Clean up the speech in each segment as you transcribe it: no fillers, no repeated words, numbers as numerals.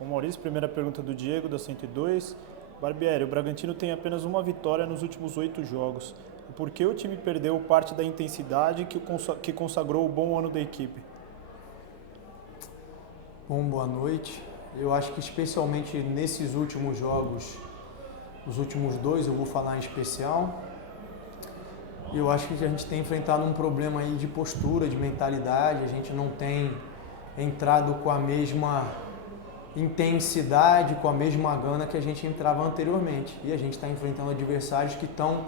Bom, Maurício, primeira pergunta do Diego, da 102. Barbieri, o Bragantino tem apenas uma vitória nos últimos 8 jogos. Por que o time perdeu parte da intensidade que consagrou o bom ano da equipe? Bom, boa noite. Eu acho que especialmente nesses últimos jogos, os últimos 2 eu vou falar em especial, eu acho que a gente tem enfrentado um problema aí de postura, de mentalidade, a gente não tem entrado com a mesma intensidade, com a mesma gana que a gente entrava anteriormente. E a gente está enfrentando adversários que estão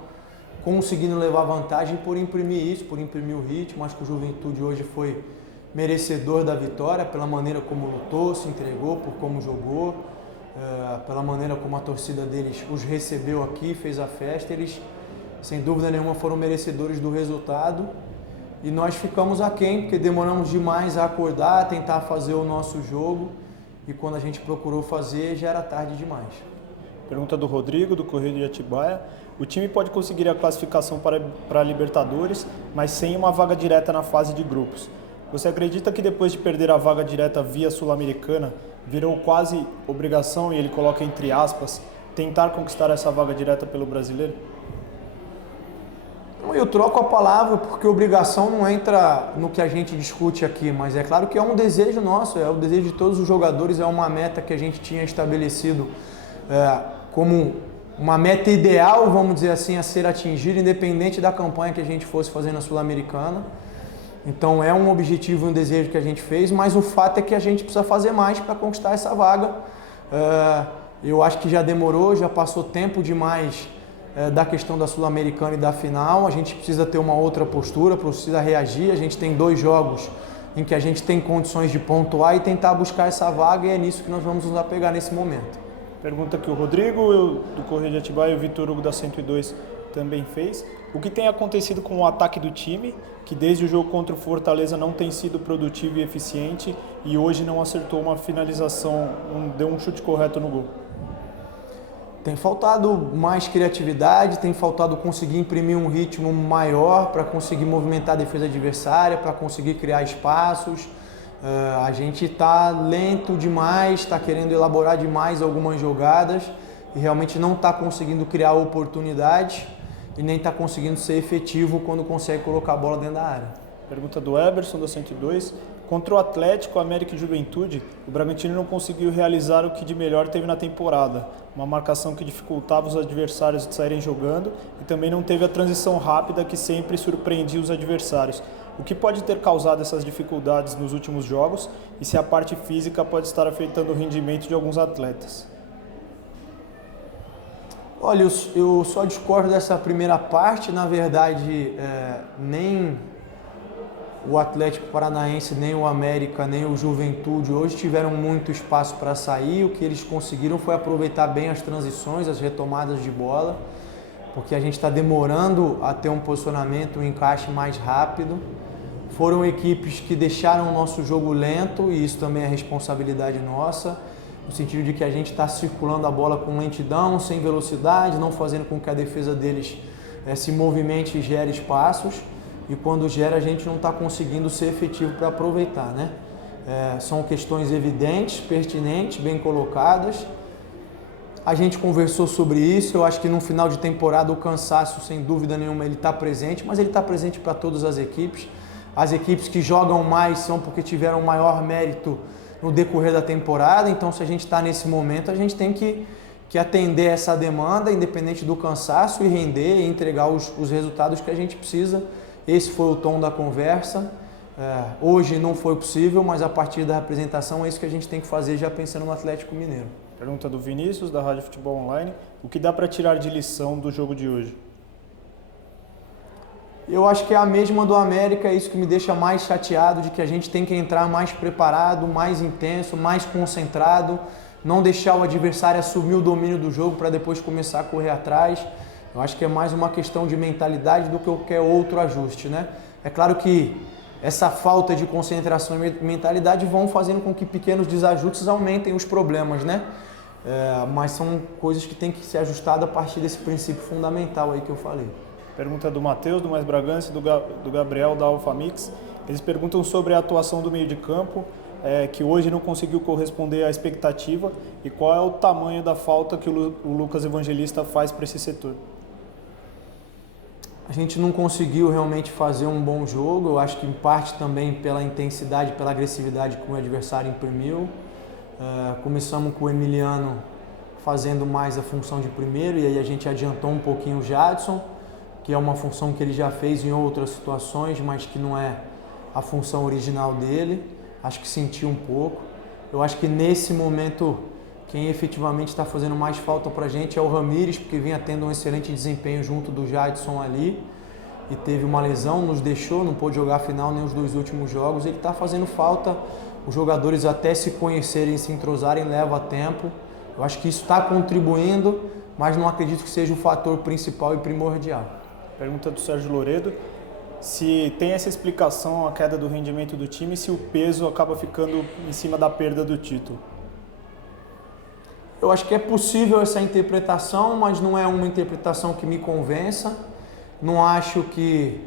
conseguindo levar vantagem por imprimir isso, por imprimir o ritmo. Acho que o Juventude hoje foi merecedor da vitória pela maneira como lutou, se entregou, por como jogou, pela maneira como a torcida deles os recebeu aqui, fez a festa. Eles, sem dúvida nenhuma, foram merecedores do resultado. E nós ficamos aquém, porque demoramos demais a acordar, a tentar fazer o nosso jogo. E quando a gente procurou fazer, já era tarde demais. Pergunta do Rodrigo, do Correio de Atibaia. O time pode conseguir a classificação para a Libertadores, mas sem uma vaga direta na fase de grupos. Você acredita que depois de perder a vaga direta via Sul-Americana, virou quase obrigação, e ele coloca entre aspas, tentar conquistar essa vaga direta pelo Brasileiro? Eu troco a palavra porque obrigação não entra no que a gente discute aqui, mas é claro que é um desejo nosso, é o desejo de todos os jogadores, é uma meta que a gente tinha estabelecido como uma meta ideal, vamos dizer assim, a ser atingida, independente da campanha que a gente fosse fazer na Sul-Americana. Então é um objetivo e um desejo que a gente fez, mas o fato é que a gente precisa fazer mais para conquistar essa vaga. Eu acho que já demorou, já passou tempo demais da questão da Sul-Americana e da final. A gente precisa ter uma outra postura, precisa reagir. A gente tem 2 jogos em que a gente tem condições de pontuar e tentar buscar essa vaga, e é nisso que nós vamos nos apegar nesse momento. Pergunta que o Rodrigo, do Correio de Atibaia, e o Vitor Hugo, da 102, também fez. O que tem acontecido com o ataque do time, que desde o jogo contra o Fortaleza não tem sido produtivo e eficiente, e hoje não acertou uma finalização, deu um chute correto no gol? Tem faltado mais criatividade, tem faltado conseguir imprimir um ritmo maior para conseguir movimentar a defesa adversária, para conseguir criar espaços. A gente está lento demais, está querendo elaborar demais algumas jogadas e realmente não está conseguindo criar oportunidades e nem está conseguindo ser efetivo quando consegue colocar a bola dentro da área. Pergunta do Eberson, da 102. Contra o Atlético, América e Juventude, o Bragantino não conseguiu realizar o que de melhor teve na temporada. Uma marcação que dificultava os adversários de saírem jogando e também não teve a transição rápida que sempre surpreendia os adversários. O que pode ter causado essas dificuldades nos últimos jogos e se a parte física pode estar afetando o rendimento de alguns atletas? Olha, eu só discordo dessa primeira parte. Na verdade, nem o Atlético Paranaense, nem o América, nem o Juventude hoje tiveram muito espaço para sair. O que eles conseguiram foi aproveitar bem as transições, as retomadas de bola, porque a gente está demorando a ter um posicionamento, um encaixe mais rápido. Foram equipes que deixaram o nosso jogo lento, e isso também é responsabilidade nossa, no sentido de que a gente está circulando a bola com lentidão, sem velocidade, não fazendo com que a defesa deles se movimente e gere espaços. E quando gera, a gente não está conseguindo ser efetivo para aproveitar, né? São questões evidentes, pertinentes, bem colocadas. A gente conversou sobre isso. Eu acho que no final de temporada o cansaço, sem dúvida nenhuma, ele está presente, mas ele está presente para todas as equipes. As equipes que jogam mais são porque tiveram maior mérito no decorrer da temporada. Então, se a gente está nesse momento, a gente tem que atender essa demanda, independente do cansaço, e render e entregar os resultados que a gente precisa. Esse foi o tom da conversa. Hoje não foi possível, mas a partir da apresentação é isso que a gente tem que fazer, já pensando no Atlético Mineiro. Pergunta do Vinícius, da Rádio Futebol Online. O que dá para tirar de lição do jogo de hoje? Eu acho que é a mesma do América, é isso que me deixa mais chateado, de que a gente tem que entrar mais preparado, mais intenso, mais concentrado, não deixar o adversário assumir o domínio do jogo para depois começar a correr atrás. Eu acho que é mais uma questão de mentalidade do que qualquer outro ajuste, né? É claro que essa falta de concentração e mentalidade vão fazendo com que pequenos desajustes aumentem os problemas, né? Mas são coisas que têm que ser ajustadas a partir desse princípio fundamental aí que eu falei. Pergunta do Matheus, do Mais Bragança, e do Gabriel, da Alfa Mix. Eles perguntam sobre a atuação do meio de campo. que hoje não conseguiu corresponder à expectativa, e qual é o tamanho da falta que o Lucas Evangelista faz para esse setor? A gente não conseguiu realmente fazer um bom jogo, eu acho que em parte também pela intensidade, pela agressividade que o adversário imprimiu. Começamos com o Emiliano fazendo mais a função de primeiro, e aí a gente adiantou um pouquinho o Jadson, que é uma função que ele já fez em outras situações, mas que não é a função original dele. Acho que sentiu um pouco. Eu acho que nesse momento quem efetivamente está fazendo mais falta para a gente é o Ramires, porque vinha tendo um excelente desempenho junto do Jadson ali e teve uma lesão, nos deixou, não pôde jogar a final nem os 2 últimos jogos. Ele está fazendo falta, os jogadores até se conhecerem, se entrosarem, leva tempo. Eu acho que isso está contribuindo, mas não acredito que seja o fator principal e primordial. Pergunta do Sérgio Loredo: se tem essa explicação a queda do rendimento do time, se o peso acaba ficando em cima da perda do título? Eu acho que é possível essa interpretação, mas não é uma interpretação que me convença. Não acho que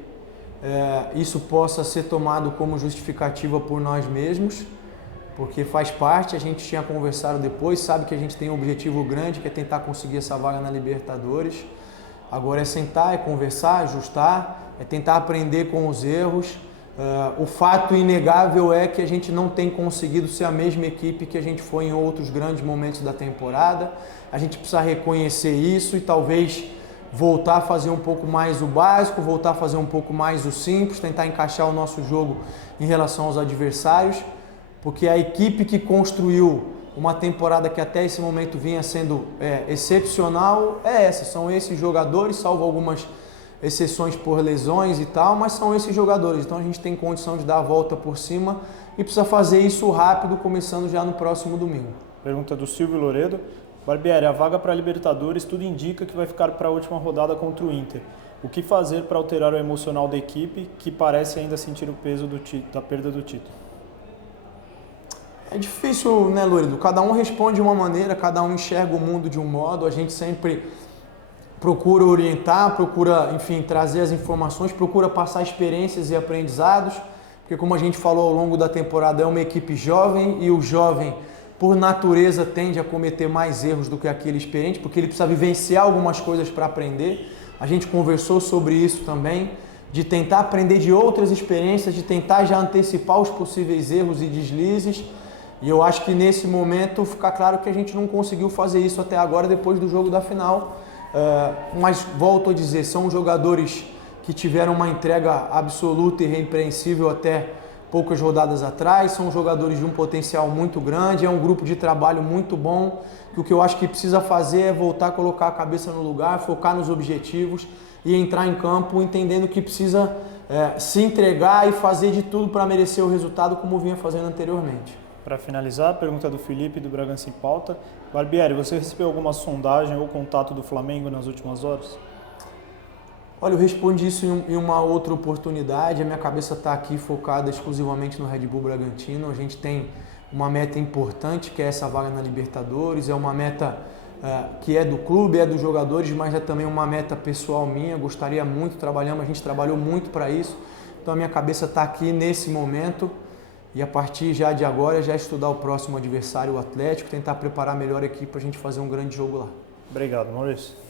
isso possa ser tomado como justificativa por nós mesmos, porque faz parte, a gente tinha conversado depois, sabe que a gente tem um objetivo grande, que é tentar conseguir essa vaga na Libertadores. Agora é sentar, é conversar, ajustar, é tentar aprender com os erros. O fato inegável é que a gente não tem conseguido ser a mesma equipe que a gente foi em outros grandes momentos da temporada. A gente precisa reconhecer isso e talvez voltar a fazer um pouco mais o básico, voltar a fazer um pouco mais o simples, tentar encaixar o nosso jogo em relação aos adversários, porque a equipe que construiu uma temporada que até esse momento vinha sendo excepcional é essa, são esses jogadores, salvo algumas exceções por lesões e tal, mas são esses jogadores, então a gente tem condição de dar a volta por cima e precisa fazer isso rápido, começando já no próximo domingo. Pergunta do Silvio Loredo: Barbieri, a vaga para a Libertadores tudo indica que vai ficar para a última rodada contra o Inter. O que fazer para alterar o emocional da equipe, que parece ainda sentir o peso da perda do título? É difícil, né, Loredo? Cada um responde de uma maneira, cada um enxerga o mundo de um modo, a gente sempre procura orientar, procura, enfim, trazer as informações, procura passar experiências e aprendizados, porque como a gente falou ao longo da temporada, é uma equipe jovem e o jovem, por natureza, tende a cometer mais erros do que aquele experiente, porque ele precisa vivenciar algumas coisas para aprender. A gente conversou sobre isso também, de tentar aprender de outras experiências, de tentar já antecipar os possíveis erros e deslizes. E eu acho que nesse momento fica claro que a gente não conseguiu fazer isso até agora, depois do jogo da final. Mas volto a dizer, são jogadores que tiveram uma entrega absoluta e irrepreensível até poucas rodadas atrás, são jogadores de um potencial muito grande, é um grupo de trabalho muito bom, que o que eu acho que precisa fazer é voltar a colocar a cabeça no lugar, focar nos objetivos e entrar em campo entendendo que precisa se entregar e fazer de tudo para merecer o resultado como vinha fazendo anteriormente. Para finalizar, a pergunta do Felipe, do Bragança em Pauta: Barbieri, você recebeu alguma sondagem ou contato do Flamengo nas últimas horas? Olha, eu respondi isso em uma outra oportunidade, a minha cabeça está aqui focada exclusivamente no Red Bull Bragantino. A gente tem uma meta importante, que é essa vaga na Libertadores, é uma meta que é do clube, é dos jogadores, mas é também uma meta pessoal minha, gostaria muito, a gente trabalhou muito para isso, então a minha cabeça está aqui nesse momento. E a partir já de agora, já estudar o próximo adversário, o Atlético, tentar preparar melhor a equipe para a gente fazer um grande jogo lá. Obrigado, Maurício.